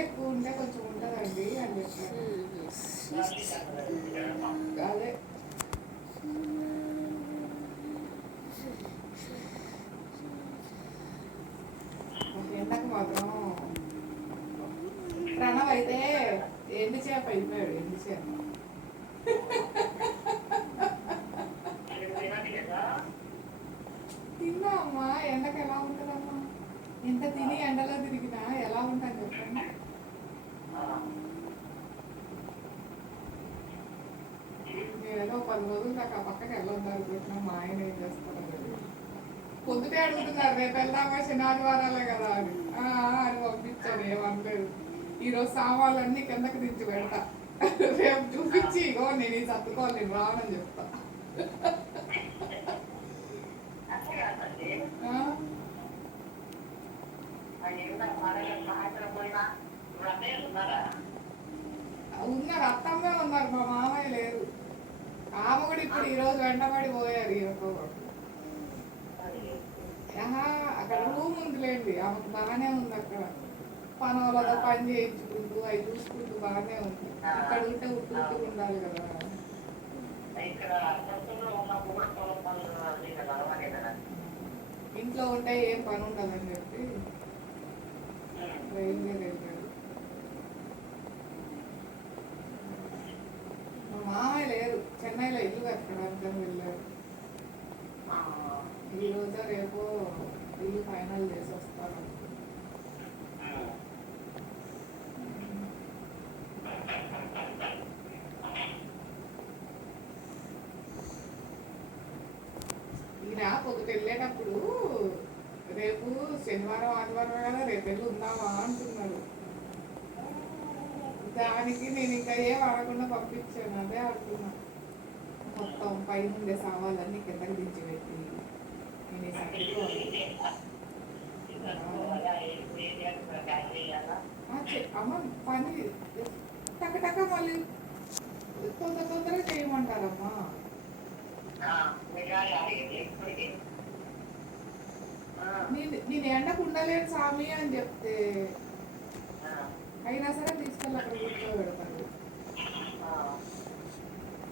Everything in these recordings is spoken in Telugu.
చెట్లు ఎక్కువ ఉంటే కొంచెం ఉంటుందండి అని చెప్పాను. అదే ఎండకు మాత్రం ప్రణవ్ అయితే ఎండు చేప అయిపోయాడు. ఎండు చేప తిన్నా అమ్మా. ఎండకు ఎలా ఉంటుందమ్మా? ఎంత తిని ఎండలో తిరిగినా ఎలా ఉంటుంది చెప్పండి. నేనేదో 10 రోజులు దాకా ఆ పక్కకి వెళ్ళొద్దు అనుకుంటున్నా. మా ఆయన ఏం చేస్తారో పొద్దుటే అడుగుతున్నారు రేపు వెళ్దామా శనివారాలే కదా అని అని పంపించాను. ఏమనలేదు. ఈరోజు సామాన్లన్నీ కిందకి దించి పెడతా. రేపు చూపించి ఇగో నేను ఈ సర్దుకోవాలి నేను రానని చెప్తా. ఉన్నారు అత్తమ్మే ఉన్నారు. మా మామయ్య లేరు. ఆమె కూడా ఇప్పుడు ఈరోజు వెంటబడి పోయారు. అక్కడ రూమ్ ఉందిలేండి. ఆమెకు బాగానే ఉంది. అక్కడ పనులతో పని చేయించుకుంటూ అవి చూసుకుంటూ బాగానే ఉంది. ఇక్కడ ఉంటే ఉట్టు ఉండాలి కదా. ఇంట్లో ఉంటే ఏం పని ఉండదని చెప్పి బయలుదేరాడు. మా మామయ్య లేరు. చెన్నైలో ఇల్లు కట్టడానికి వెళ్ళారు. ఈ రోజు రేపు ఇల్లు ఫైనల్ చేసి వస్తారు. ఈయన పొద్దుట వెళ్ళేటప్పుడు రేపు శనివారం ఆదివారం కదా రేపు వెళ్ళి ఉందామా అంటున్నాడు. దానికి నేను ఇంకా ఏం అడగకుండా పంపించాను. అదే అడుగుతున్నా. మొత్తం పైన ఉండే సామాన్లన్నీ కిందకి దించి పెట్టి నేను అమ్మ పని టక మళ్ళీ తొందరగా చేయమంటారమ్మా. నేను ఎండకు ఉండలేను స్వామి అని చెప్తే అయినా సరే తీసుకెళ్ళి అక్కడ కూర్చోబెడతాడు.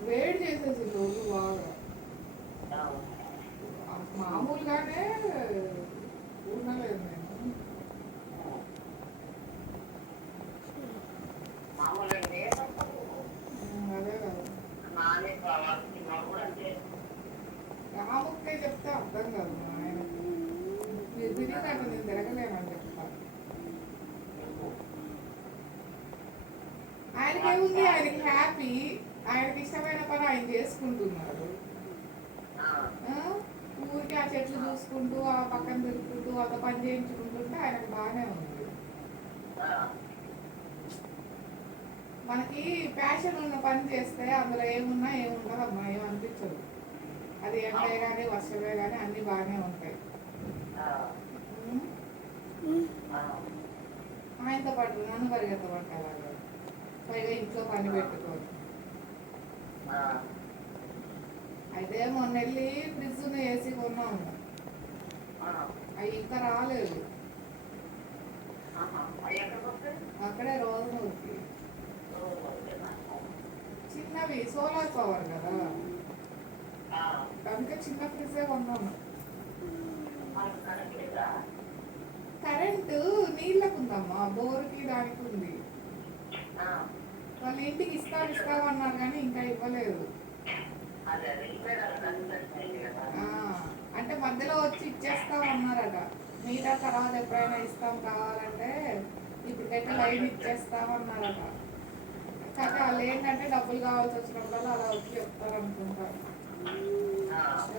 వేడి చేసేసి రోజు బాగా మామూలుగానే ఉండలేదు నేను. అదే కదా రాముకే చెప్తే అర్థం కాదు. ఆయన మీరు తిరిగినట్టు నేను తిరగలేనని చెప్తాను. ఆయనకేముంది, ఆయనకి హ్యాపీ. ఆయనకి ఇష్టమైన పని ఆయన చేసుకుంటున్నారు. ఊరికి ఆ చెట్లు చూసుకుంటూ ఆ పక్కన తిరుగుకుంటూ అంత పని చేయించుకుంటుంటే ఆయనకు బాగానే ఉంది. మనకి ప్యాషన్ ఉన్న పని చేస్తే అందులో ఏమున్నా ఏముండదమ్మా, ఏమనిపించదు. అది ఎండే కానీ వర్షమే కానీ అన్నీ బాగానే ఉంటాయి. ఆయనతో పాటు నన్ను పరిగెత్తబట్ట అలాగా పైగా ఇంట్లో పని పెట్టుకోవాలి. అయితే మొన్న వెళ్ళి ఫ్రిడ్జ్ ఏసీ కొన్నాము. అవి ఇంకా రాలేదు. అక్కడే రోజు చిన్నవి సోలార్ పవర్ కదా, అందుకే చిన్న ఫ్రిడ్జే కొన్నాము. కరెంటు నీళ్ళకు ఉందమ్మా, బోరుకి దానికి ఉంది. వాళ్ళు ఇంటికి ఇస్తామన్నారు కానీ ఇంకా ఇవ్వలేదు. అంటే మధ్యలో వచ్చి ఇచ్చేస్తామన్నారట. మిగతా తర్వాత ఎప్పుడైనా ఇస్తాం కావాలంటే ఇప్పటికైతే లైన్ ఇచ్చేస్తామన్నారట. కానీ వాళ్ళు ఏంటంటే డబ్బులు కావాల్సి వచ్చినప్పుడు అలా వచ్చి చెప్తారనుకుంటారు.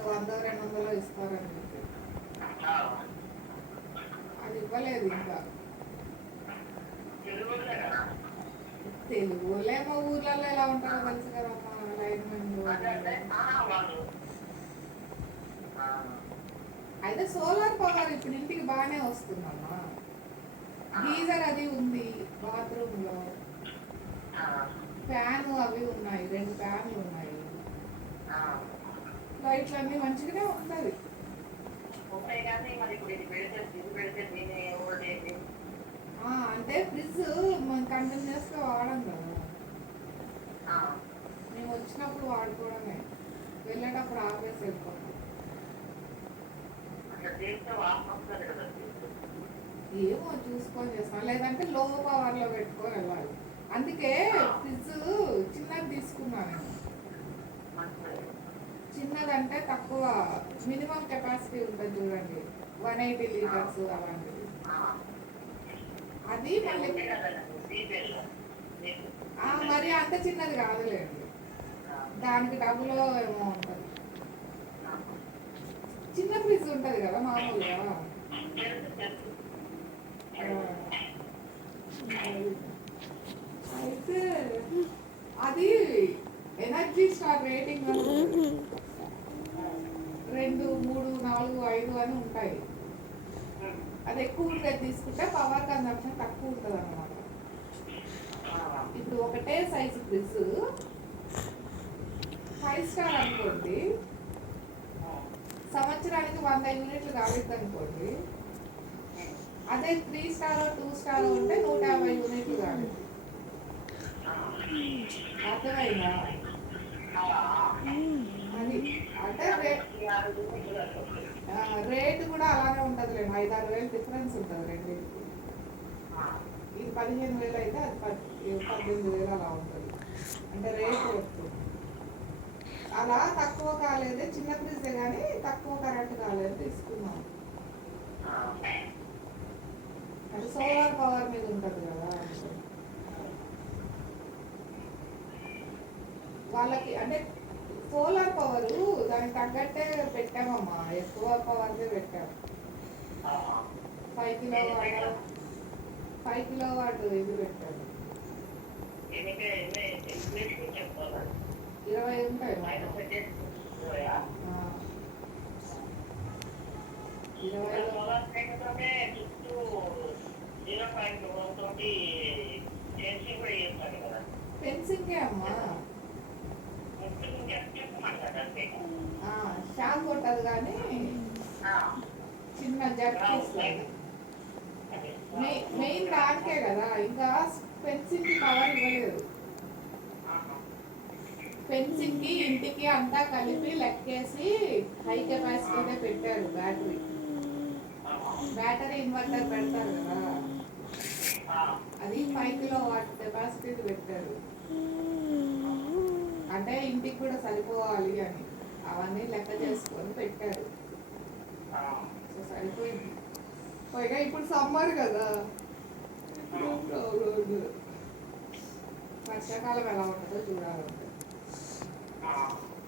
100-200 ఇస్తారని చెప్పి అది ఇవ్వలేదు ఇంకా. తెలుగు వాళ్ళేమో ఊర్లలో ఎలా ఉంటారో తెలుసు కదమ్మా. లైన్ అయితే సోలార్ పవర్ ఇప్పుడు ఇంటికి బాగానే వస్తుందమ్మా. గీజర్ అది ఉంది బాత్రూమ్ లో, ఫ్యాన్ అవి ఉన్నాయి, 2 ఫ్యాన్లు ఉన్నాయి, లైట్లు అన్ని మంచిగానే ఉంటుంది. అంటే అంటే ఫ్రిడ్జ్ మనం కంటిన్యూస్గా వాడం కదా, మేము వచ్చినప్పుడు వాడుకోవడమే, వెళ్ళేటప్పుడు ఆపేసి వెళ్ళిపోతాం. ఏమో చూసుకొని చేస్తాం, లేదంటే లో పవర్లో పెట్టుకొని వెళ్ళాలి. అందుకే ఫ్రిడ్జ్ చిన్నది తీసుకున్నాను నేను. చిన్నదంటే తక్కువ, మినిమం కెపాసిటీ ఉంటుంది చూడండి, 180 లీటర్స్ అలాంటిది. అది మళ్ళీ మరి అంత చిన్నది కాదులేండి, దానికి డబ్బులో ఏమో ఉంటుంది. చిన్న ఫ్రిడ్జ్ ఉంటుంది కదా మామూలుగా, అయితే అది ఎనర్జీ స్టార్ రేటింగ్ అని 2, 3, 4, 5 అని ఉంటాయి. అది ఎక్కువ ఉండేది తీసుకుంటే పవర్ కన్సంప్షన్ తక్కువ ఉంటుంది అన్నమాట. ఇప్పుడు ఒకటే సైజు ఫ్రిడ్జ్ 5 స్టార్ అనుకోండి, సంవత్సరానికి 100 యూనిట్లు కావచ్చు అనుకోండి. అదే 3 స్టార్ 2 స్టార్ ఉంటే 150 యూనిట్లు కావచ్చు. అర్థమైందా? అది అంటే రేటు కూడా అలానే ఉంటుంది లేండి, 5-6 వేలు డిఫరెన్స్ ఉంటుంది రెండింటికి. ఇది 15,000 అయితే అది 18,000 అలా ఉంటుంది, అంటే రేటు వస్తుంది. అలా తక్కువ కాలేదే, చిన్న ఫ్రిడ్జే కానీ తక్కువ కరెంట్ కాలేదు తీసుకున్నాం. అంటే సోలార్ పవర్ మీద ఉంటుంది కదా వాళ్ళకి, అంటే సోలార్ పవర్ దానికి తగ్గట్టే పెట్టామమ్మా, ఎక్కువ పవర్దే పెట్టాము. 5 కిలోవాట్ ఇది పెట్టాము. 20 ఉంటాయి. 20 ఫెన్సింగే అమ్మా, షాక్ కొట్టదు కానీ చిన్న జర్కిస్తుంది. మెయిన్ దానికే కదా, ఇంకా ఫెన్సింగ్ కి పవర్ ఇవ్వలేదు. ఫెన్సింగ్ కి ఇంటికి అంతా కలిపి లెక్కేసి హై కెపాసిటీనే పెట్టారు. బ్యాటరీ ఇన్వర్టర్ పెడతారు కదా, అది 5 కిలోవాట్ కెపాసిటీ పెట్టారు. అంటే ఇంటికి కూడా సరిపోవాలి అని అవన్నీ లెక్క చేసుకొని పెట్టారు. సో సరిపోయింది. పైగా ఇప్పుడు సమ్మర్ కదా, వర్షాకాలం ఎలా ఉంటుందో చూడాలంటే.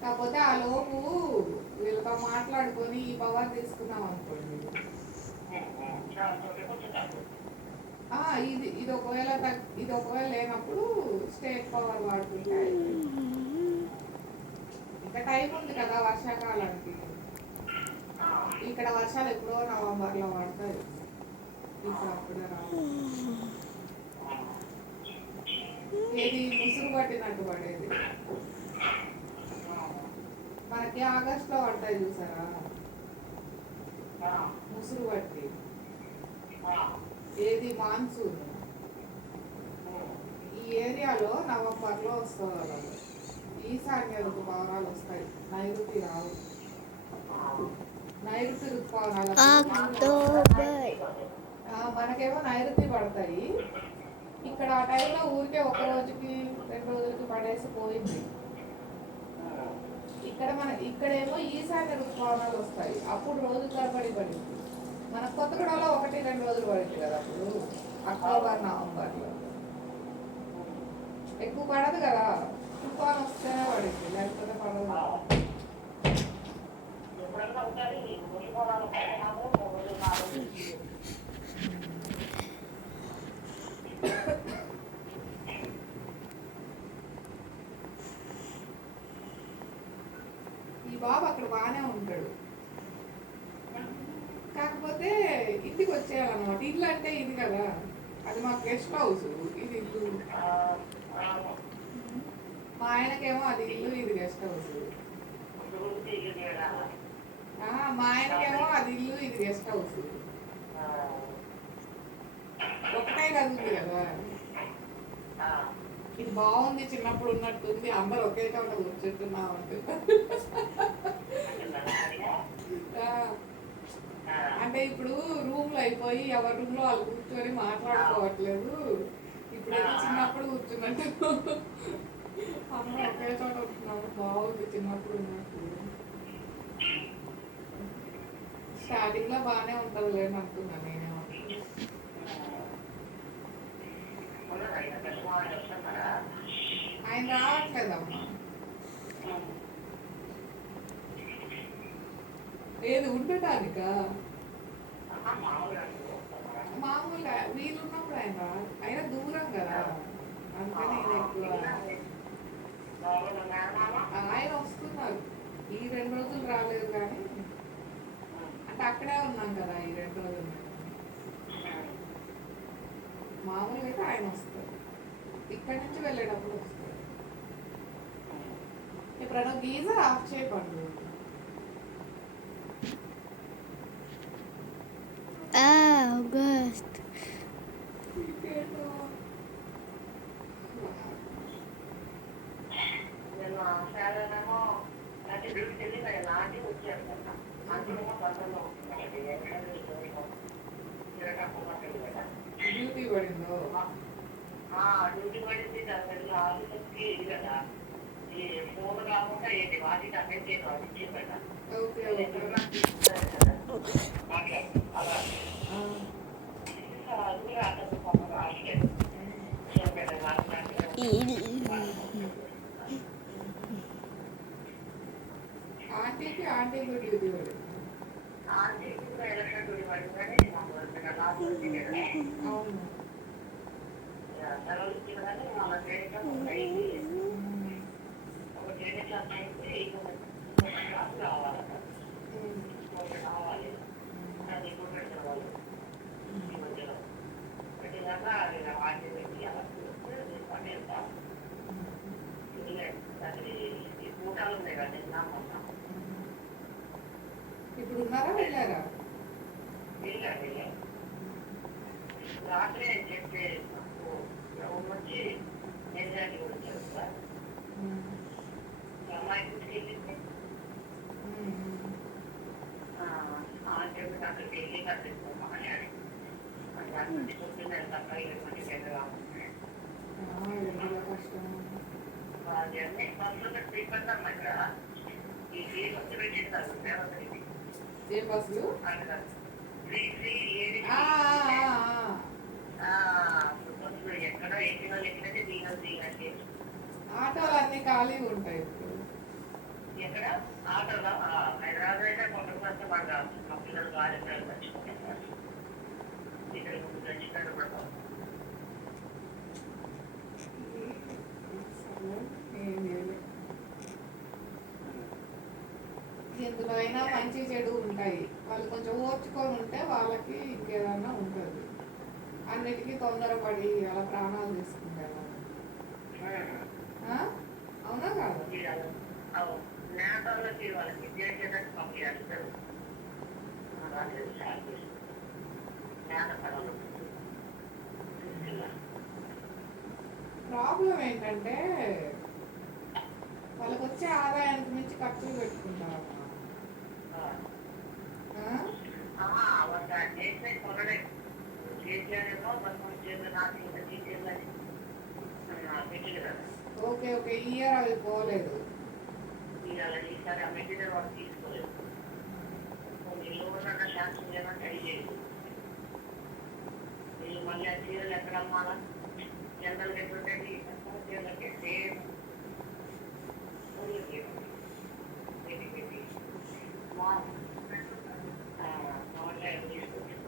కాకపోతే ఆ లోపు వీళ్ళతో మాట్లాడుకొని ఈ పవర్ తీసుకున్నాం అనుకోండి, ఇది ఒకవేళ లేనప్పుడు స్టేట్ పవర్ వాడుకుంటే ఇంకా టైం ఉంది కదా వర్షాకాలానికి. ఇక్కడ వర్షాలు ఎప్పుడో నవంబర్లో పడతాయి, ఇప్పుడు అప్పుడే రావు. ఏది ముసుగు పట్టినట్టు పడేది మనకి ఆగస్టులో పడతాయి చూసారా, ముసురు పట్టి. ఏది మాన్సూన్ ఈ ఏరియాలో నవంబర్లో వస్తుంది వాళ్ళు. ఈశాన్య ఋతుపవనాలు వస్తాయి, నైరుతి రావు. నైరుతి ఋతుపవనాలు మనకేమో నైరుతి పడతాయి. ఇక్కడ ఆ టైంలో ఊరికే 1 రోజుకి 2 రోజులకి పడేసి పోయింది. ఇక్కడేమో ఈశాన్య ఋతుపవనాలు వస్తాయి, అప్పుడు రోజు తరబడి పడింది. మన కొత్తగూడలో 1-2 రోజులు పడింది కదా అప్పుడు, అక్టోబర్ నవంబర్లో. ఎక్కువ పడదు కదా, తుఫాన్ వస్తేనే పడింది, లేకపోతే పడదు. ఈ బాబు అక్కడ బాగానే ఉంటాడు, కాకపోతే ఇంటికి వచ్చేయాలన్నమాట. ఇల్లు అంటే ఇది కదా, అది మాకు గెస్ట్ హౌస్, ఇది ఇల్లు. మా ఆయనకేమో అది ఇల్లు, ఇది గెస్ట్ హౌస్. మా ఆయనకేమో అది ఇల్లు, ఇది గెస్ట్ హౌస్. ఒకటే గది ఉంది కదా, ఇది బాగుంది, చిన్నప్పుడు ఉన్నట్టుంది, అందరు ఒకే చోట కూర్చుంటున్నాం అంటే అంటే ఇప్పుడు రూమ్లో అయిపోయి ఎవరి రూమ్లో వాళ్ళు కూర్చొని మాట్లాడుకోవట్లేదు, ఇప్పుడైతే చిన్నప్పుడు కూర్చున్నట్టు అందరూ ఒకే చోట ఉంటున్నాము, బాగుంది చిన్నప్పుడు ఉన్నట్టు. స్టార్టింగ్ లో బాగానే ఉంటుంది లేని అనుకున్నాను నేనేమో. ఆయన రావట్లేదమ్మా. ఏది ఉండటానికా? మామూలుగా వీలున్నప్పుడు ఆయన రాదు, అయినా దూరం కదా అందుకని ఇది ఎక్కువ. ఆయన వస్తున్నారు, ఈ 2 రోజులు రాలేదు కానీ, అంటే అక్కడే ఉన్నాం కదా ఈ 2 రోజులు. మామూలుగా అయితే ఆయన వస్తారు, ఇక్కడి నుంచి వెళ్ళేటప్పుడు వస్తారు. ఇప్పుడు గీజర్ ఆఫ్ చేయకూడదు. ఆగస్ట్ డ్యూటీ పడిందో? డ్యూటీ పడింది, దాని ఆఫీసర్కి ఇది కదా, ఈ ఫోన్ కాకుండా ఏంటి వాటికి అటెండ్ చేయడం అది ఇచ్చిందట. మాట్లాడు అలా రావట్లేదు. ఆంటీకి ఆంటీ కూడా డ్యూటీ పడింది. ఆంటీకి కూడా ఎలక్షన్ డ్యూటీ పడింది కానీ అవును, సెలవులు ఇచ్చిన కానీ వాళ్ళ ట్రైనింగ్ అయింది. ఒక ట్రైనింగ్ క్లాస్ అయితే క్లాస్ కావాలట, కావాలి అది ఇప్పుడు పెడతారు వాళ్ళు ఈ మధ్యలో పెట్టినాక ఆంటీ పెట్టి అలా పని వెళ్తాం. అది కూటాలు ఉన్నాయి కదా నిన్న ఇప్పుడు ఉన్నారా వెళ్ళారా? వెళ్ళారు రాత్రే చెప్పే వచ్చి నిర్ణయాన్ని వచ్చారు సార్. అమ్మాయి తీసుకెళ్ళింది చెప్పి అక్కడికి వెళ్ళి కట్టిస్తామని అక్కడి నుంచి పొద్దున్న తప్ప 7 మందికి వెళ్ళగా బస్సులో శ్రీపట్నం ఇక్కడ ఈ ఫ్రీ బస్సు పెట్టిస్తారు దేవతకి. ఏ బస్సులు? ఫ్రీ ఫ్రీ లేడీ బస్సులు ఎక్కడ ఎక్కిన ఎక్కినట్టే దిగినట్టే. ఆటోలు అన్ని ఖాళీగా ఉంటాయి ఇప్పుడు. ఎక్కడ ఆటోలో హైదరాబాద్ అయితే కొంత బాగా మా పిల్లలు కార్యక్రమాలు మర్చిపోతారు, ఇక్కడ ముందు ఖచ్చితంగా పడతాం. ఎందులో అయినా మంచి చెడు ఉంటాయి, వాళ్ళు కొంచెం ఓర్చుకొని ఉంటే వాళ్ళకి ఇంకేదన్నా ఉంటుంది. అన్నిటికీ తొందరపడి అలా ప్రాణాలు తీసుకుంటారు. అవునా కాదు? నేతలకి వాళ్ళకి విద్యార్థులకు పంపించారు. ప్రాబ్లం ఏంటంటే వాళ్ళకి వచ్చే ఆదాయానికి మించి ఖర్చులు పెట్టుకుంటారు. ఓకే ఓకే, ఈ ఇయర్ అవి పోలేదు. ఈసారి ఆ మెటీరియల్ వాళ్ళు తీసుకోలేదు. కొన్ని ఛాన్స్ లేదని ట్రై చేయలేదు. వీళ్ళు మళ్ళీ ఆ చీరలు ఎక్కడ అమ్మాలా, జనరల్ ఎటువంటి చీరలకి సేమ్ తీసుకొచ్చింది.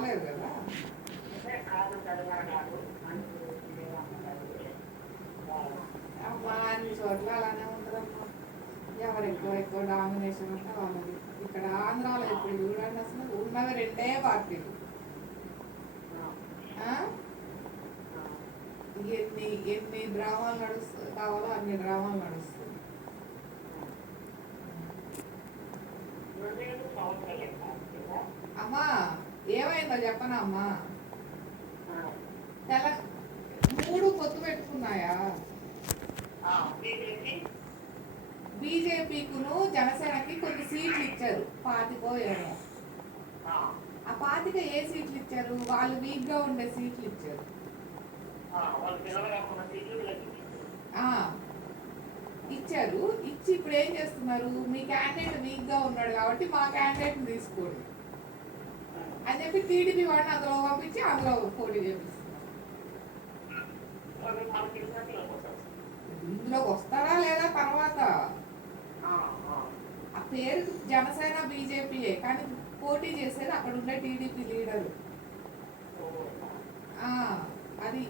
రాలేదు కదా. కాదు తెలంగాణ కాదు అమ్మా అన్ని చోట్ల అలానే ఉంటుందమ్మా. ఎవరు ఎక్కువ ఎక్కువ డామినేషన్ అంటే వాళ్ళది. ఇక్కడ ఆంధ్రాలో ఇప్పుడు చూడండి అసలు ఉన్నవి రెండే పార్టీలు. ఆ? ఎన్ని ఎన్ని డ్రామాలు కావాలో అన్ని డ్రామాలు నడుస్తుంది. అమ్మా ఏమైందో చెప్పనా అమ్మా. మూడు పొత్తు పెట్టుకున్నాయా బీజేపీకును జనసేనకి కొన్ని సీట్లు ఇచ్చారు, 25 ఏమో. ఆ 25 ఏ సీట్లు ఇచ్చారు? వాళ్ళు వీక్ గా ఉండే సీట్లు ఇచ్చారు. ఇచ్చారు. ఇచ్చి ఇప్పుడు ఏం చేస్తున్నారు, మీ క్యాండిడేట్ వీక్ గా ఉన్నాడు కాబట్టి మా క్యాండిడేట్ తీసుకోండి అని చెప్పి టీడీపీ వాడిని అందులో పంపించి అందులో పోటీ చేపిస్తున్నారు. ఇందులోకి వస్తారా లేదా తర్వాత? ఆ పేరు జనసేన బీజేపీయే కానీ పోటీ చేసేది అక్కడ ఉండే టీడీపీ లీడరు. అది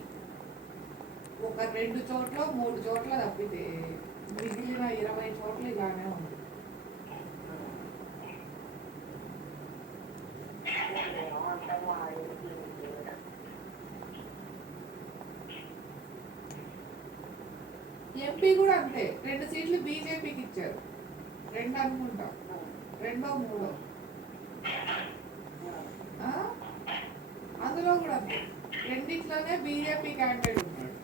ఒక 2 చోట్ల 3 చోట్ల తప్పితే మిగిలిన 20 చోట్ల ఇలానే ఉంది. ఎంపీ కూడా అంతే, 2 సీట్లు బీజేపీకి ఇచ్చారు. 2 అనుకుంటా, 2 3 అందులో కూడా అంతే. రెండిట్లోనే బీజేపీ క్యాండిడేట్ ఉన్నాడు.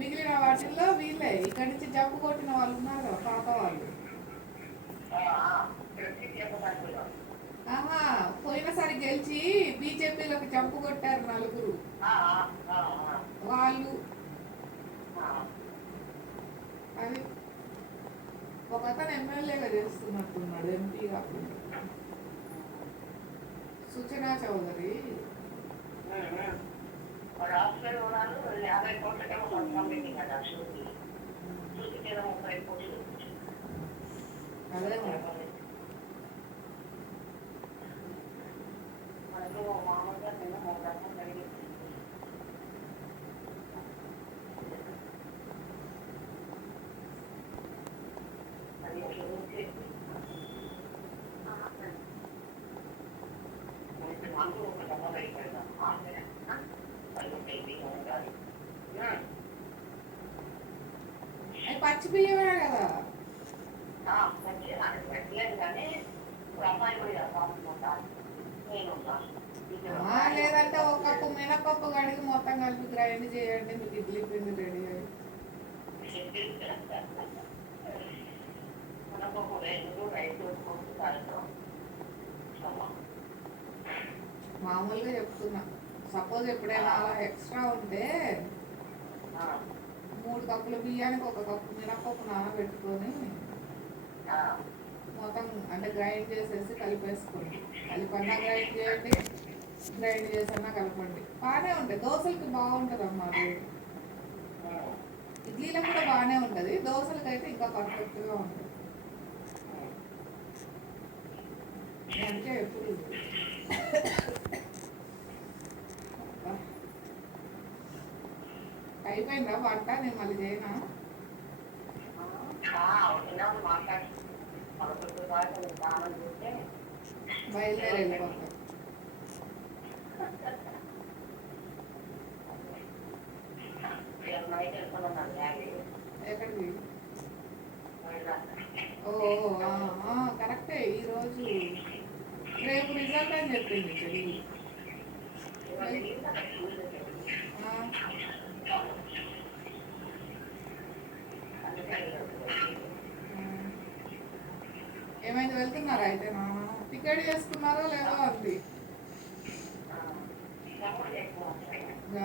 మిగిలిన వాటిల్లో వీళ్ళే ఇక్కడి నుంచి జంపు కొట్టిన వాళ్ళు ఉన్నారు కదా, పాత వాళ్ళు. పోయినసారి గెలిచి బీజేపీలోకి జంపు కొట్టారు 4 వాళ్ళు. అది ఒక అతను ఎమ్మెల్యేగా చేస్తున్నట్టున్నాడు, ఎంపీ కాకుండా. సుచనా చౌదరి. అదే పచ్చి బియ్యమే కదా. లేదంటే ఒక కప్పు మినపప్పు కడిగి మొత్తం కలిపి గ్రైండ్ చేయండి, మీకు ఇడ్లీ పిండి రెడీ అయ్యి. మామూలుగా చెప్తున్నా, సపోజ్ ఎప్పుడైనా అలా ఎక్స్ట్రా ఉంటే 3 కప్పుల బియ్యానికి 1 కప్పు మినపప్పు నానబెట్టుకొని మొత్తం అంటే గ్రైండ్ చేసేసి కలిపేసుకోండి. కలిపన్నా గ్రైండ్ చేయండి, గ్రైండ్ చేసన్నా కలపండి, బాగానే ఉంటాయి. దోశలకి బాగుంటుంది అమ్మా అది. ఇడ్లీలకు కూడా బాగానే ఉంటుంది, దోశలకైతే ఇంకా పర్ఫెక్ట్గా ఉంటుంది. అంటే ఎప్పుడు అయిపోయిందా వంట? నేను మళ్ళీ చేయనా? బయలుదేరి వెళ్ళిపోతాం. ఎక్కడికి? కరెక్టే. ఈరోజు రేపు రిజల్ట్ అని చెప్పింది చెల్లి. ఏమైంది, వెళ్తున్నారా అయితే? టికెట్ చేసుకున్నారో లేదో అంది.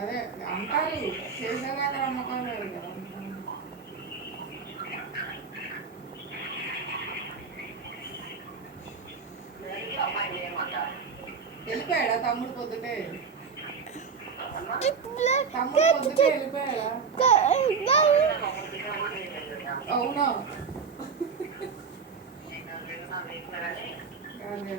అదే అంటారు, చేసేదాకా నమ్మకం లేదు కదా. వెళ్ళిపోయాడా తమ్ముడు పొద్దుటే? తమ్ముడు పొద్దుటే వెళ్ళిపోయాడా? అవునా? అదే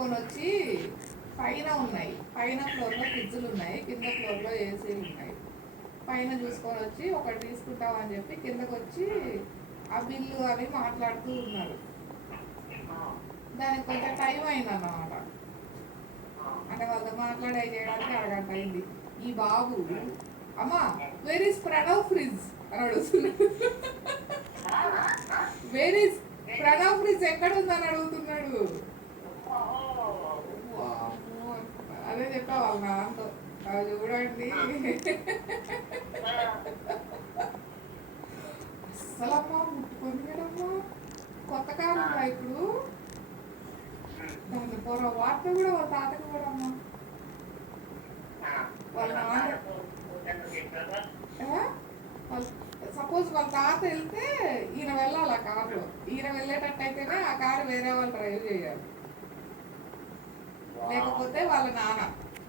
తీసుకొని వచ్చి పైన ఉన్నాయి, పైన ఫ్లోర్లో ఫ్రిడ్జ్లు ఉన్నాయి, కింద ఫ్లోర్లో ఏసీలు ఉన్నాయి. పైన చూసుకొని వచ్చి ఒకటి తీసుకుంటామని చెప్పి కిందకు వచ్చి ఆ బిల్లు అవి మాట్లాడుతూ ఉన్నారు. దానికి కొంచెం టైం అయిందన్నమాట. అంటే వాళ్ళతో మాట్లాడే చేయడానికి అరగంట అయింది. ఈ బాబు అమ్మా వేర్ ఇస్ ప్రణవ్ ఫ్రిడ్జ్ అని అడుగుతున్నాడు. వేర్ ఇస్ ప్రణవ్ ఫ్రిడ్జ్ ఎక్కడ ఉందని అడుగుతున్నాడు. అదే చెప్పా వాళ్ళ నాన్నతో, అది చూడండి అస్సలమ్మా ముట్టుకొని కొత్త కాలంలో ఇప్పుడు దాని పొర వార్త కూడా వాళ్ళ తాతకు కూడా అమ్మా వాళ్ళ నాన్న సపోజ్ వాళ్ళ తాత వెళ్తే ఈయన వెళ్ళాలి ఆ కారులో, ఈయన వెళ్ళేటట్టయితేనే ఆ కారు వేరే వాళ్ళు డ్రైవ్ చేయాలి, లేకపోతే వాళ్ళ నాన్న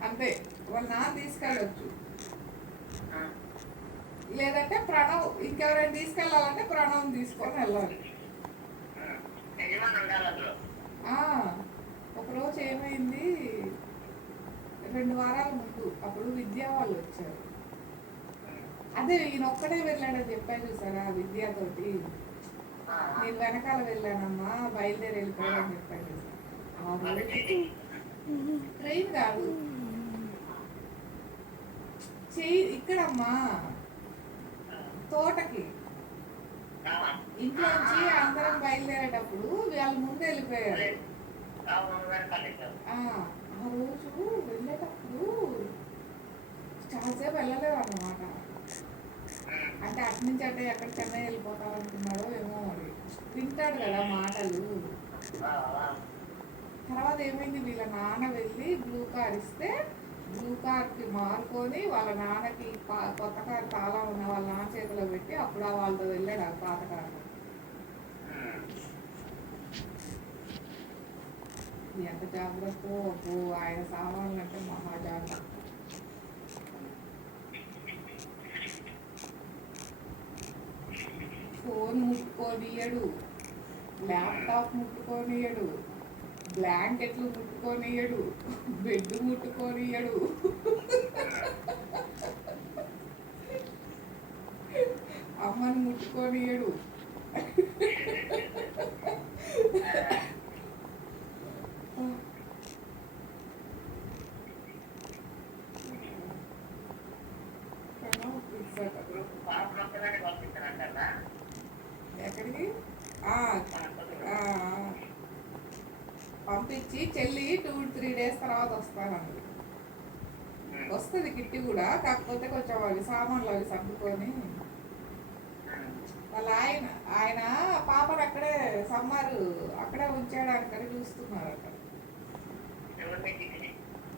అంతే, వాళ్ళ నాన్న తీసుకెళ్ళొచ్చు. లేదంటే ప్రణవ్ ఇంకెవరైనా తీసుకెళ్ళాలంటే ప్రణవ్ తీసుకొని వెళ్ళాలి. ఒకరోజు ఏమైంది, 2 వారాల ముందు అప్పుడు విద్యా వాళ్ళు వచ్చారు. అదే ఈయన ఒక్కడే వెళ్ళాడని చెప్పాను చూసారా విద్యతోటి, నేను వెనకాల వెళ్ళానమ్మా బయలుదేరి వెళ్ళిపోయాడని చెప్పాను చూసారా. ఆ రోజు ట్రైన్ కాదు, ఇక్కడమ్మా తోటకి ఇంట్లోంచి అందరం బయలుదేరేటప్పుడు వాళ్ళు ముందు వెళ్ళిపోయారు. ఆ రోజు వెళ్ళేటప్పుడు చాలాసేపు వెళ్ళలేవు అన్నమాట. అంటే అటు నుంచి అంటే ఎక్కడ చెన్నై వెళ్ళిపోతామనుకున్నాడో ఏమో, మరి వింటాడు కదా మాటలు. తర్వాత ఏమైంది, వీళ్ళ నాన్న వెళ్ళి బ్లూ కార్ ఇస్తే బ్లూ కార్కి మారుకొని వాళ్ళ నాన్నకి కొత్త కారు తాళం ఉన్న వాళ్ళ నాన్న చేతిలో పెట్టి అప్పుడు వాళ్ళతో వెళ్ళాడు ఆ పాత కారు. ఎంత జాగ్రత్త అప్పు, ఆయన సామాన్లంటే మహా జాగ్రత్త. ఫోన్ ముట్టుకోనియడు, ల్యాప్టాప్ ముట్టుకోనియడు, బ్లాంకెట్లు ముట్టుకోనియడు, బెడ్ ముట్టుకోనియడు, అమ్మని ముట్టుకోనియడు. ఎక్కడికి పంపించి చెల్లి 2-3 days తర్వాత వస్తానండి. వస్తుంది కిట్టి కూడా, కాకపోతే కొంచెం అవి సామాన్లు అవి సర్దుకొని వాళ్ళ ఆయన పాపను అక్కడే సమ్మర్ అక్కడే ఉంచేయడానికని చూస్తున్నారట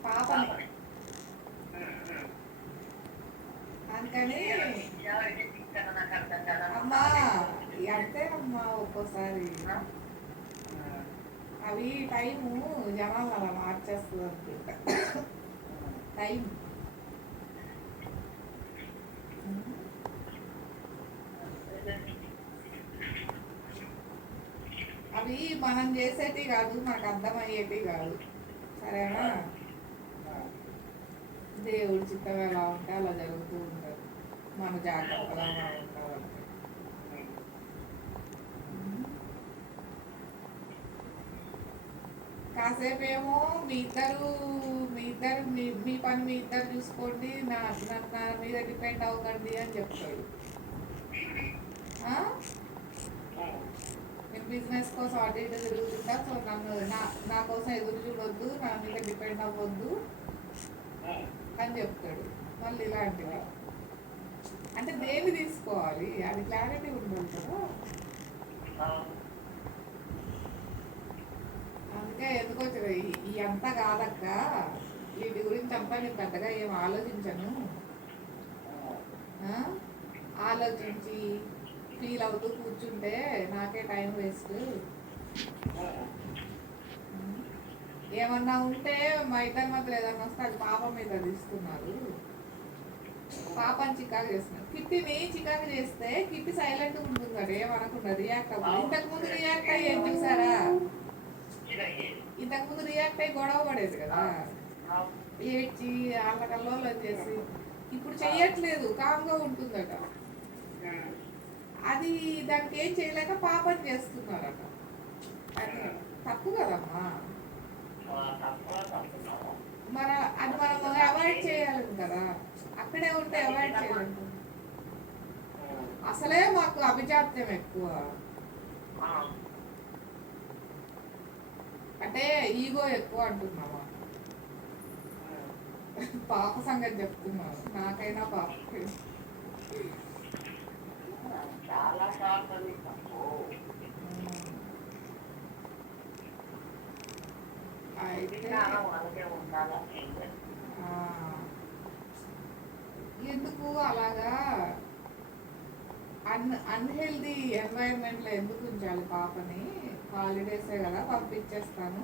పాపని. అందుకని అమ్మా అంతే అమ్మా, ఒక్కోసారి అవి టైము జనాలు అలా మార్చేస్తుంది అనుకుంటా టైం. అవి మనం చేసేటి కాదు, మనకు అర్థమయ్యేటి కాదు, సరేనా. దేవుడి చిత్తం ఎలా ఉంటే అలా జరుగుతూ ఉంటుంది, మన జాగ్రత్తగా మనం ఉండాలంటే. కాసేపు ఏమో మీ ఇద్దరు మీ పని మీ ఇద్దరు చూసుకోండి, నా మీద డిపెండ్ అవ్వకండి అని చెప్తాడు. నేను బిజినెస్ కోసం అటు ఇటు తిరుగుతుంటా, సో నన్ను నా కోసం ఎదురు చూడొద్దు, నా మీద డిపెండ్ అవ్వద్దు అని చెప్తాడు. మళ్ళీ ఇలాంటివి అంటే దేన్ని తీసుకోవాలి, అది క్లారిటీ ఉండాలి కదా. అందుకే ఎందుకు వచ్చారు ఈ అంతా కాదక్క, వీటి గురించి అంతా నేను పెద్దగా ఏం ఆలోచించను, ఆలోచించి ఫీల్ అవుతూ కూర్చుంటే నాకే టైం వేస్ట్. ఏమన్నా ఉంటే మా ఇద్దరి మధ్య ఏదన్నా వస్తే అది పాప మీద తీస్తున్నారు, పాపని చికాకు చేస్తున్నారు. కిట్టిని చికాకు చేస్తే కిట్టి సైలెంట్ ఉంటుంది కదా, ఏమనకుండా రియాక్ట్ అవ్వదు. ఇంతకు ముందు రియాక్ట్ అయ్యి ఏం చూసారా, ఇంతకుముందు రియాక్ట్ అయ్యి గొడవ పడేది కదా, ఏడ్చి వాళ్ళకల్లోలో చేసి. ఇప్పుడు చెయ్యట్లేదు, కామ్గా ఉంటుందట. అది దానికి ఏం చేయలేక పాపం చేస్తున్నారట. అది తప్పు కదమ్మా. మరి అది మనం అవాయిడ్ చేయాలి కదా, అక్కడే ఉంటే అవాయిడ్ చేయాలి. అసలే మాకు అభిజాత్యం ఎక్కువ, అంటే ఈగో ఎక్కువ అంటున్నావా? పాప సంగతి చెప్తున్నావు, నాకైనా పాప చాలా అయితే ఎందుకు అలాగా అన్హెల్దీ ఎన్వైరన్మెంట్లో ఎందుకు ఉంచాలి పాపని? హాలిడేసే కదా, పంపించేస్తాను.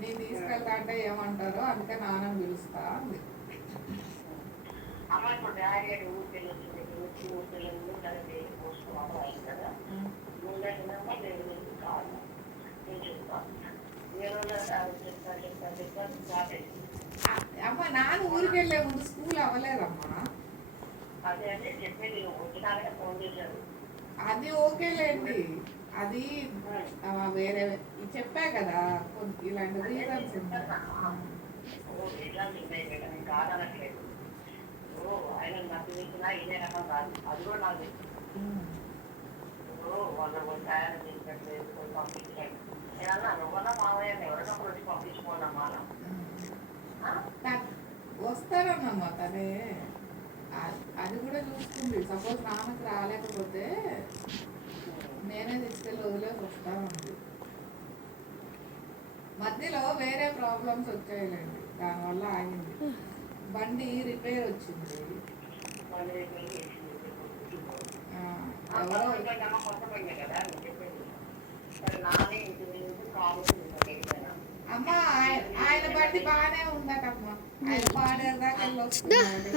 నేను తీసుకెళ్తా అంటే ఏమంటారో, అందుకే నాన్న పిలుస్తా అంది. అమ్మ ఇప్పుడు డాడీ ఊరికి ఊరికి పోసుకోవాలి కదా, ముందే కాదు నేను చెప్తాను. అమ్మ నాన్న ఊరికి వెళ్ళే ముందు స్కూల్ అవ్వలేదమ్మా. అదే అంటే చెప్పేది వచ్చినాక ఫోన్ చేశారు. అది ఓకేలేండి, అది వేరే చెప్పా కదా, ఇలాంటి రీజన్స్ కాదనట్లేదు. ఆయన నాకు తెలిసినా ఇదే రకం కాదు, అది కూడా నాకు వాళ్ళు తయారు చేసినట్లేదు, పంపించాడు. నేను అన్నాను వల్ల మామయ్య ఎవరినప్పుడు వచ్చి పంపించుకోనమ్మా. వస్తారన్నమ్మా తనే, అది కూడా చూస్తుంది. సపోజ్ నాన్నకి రాలేకపోతే నేనే తీసుకెళ్ళి వదిలేసి వస్తానండి. మధ్యలో వేరే ప్రాబ్లమ్స్ వచ్చాయిలేండి, దానివల్ల ఆగింది. బండి రిపేర్ వచ్చింది, ఎవరో అమ్మ ఆయన బండి బాగానే ఉందటమ్మా, ఆయన పాడేదాకా వస్తున్నాడు.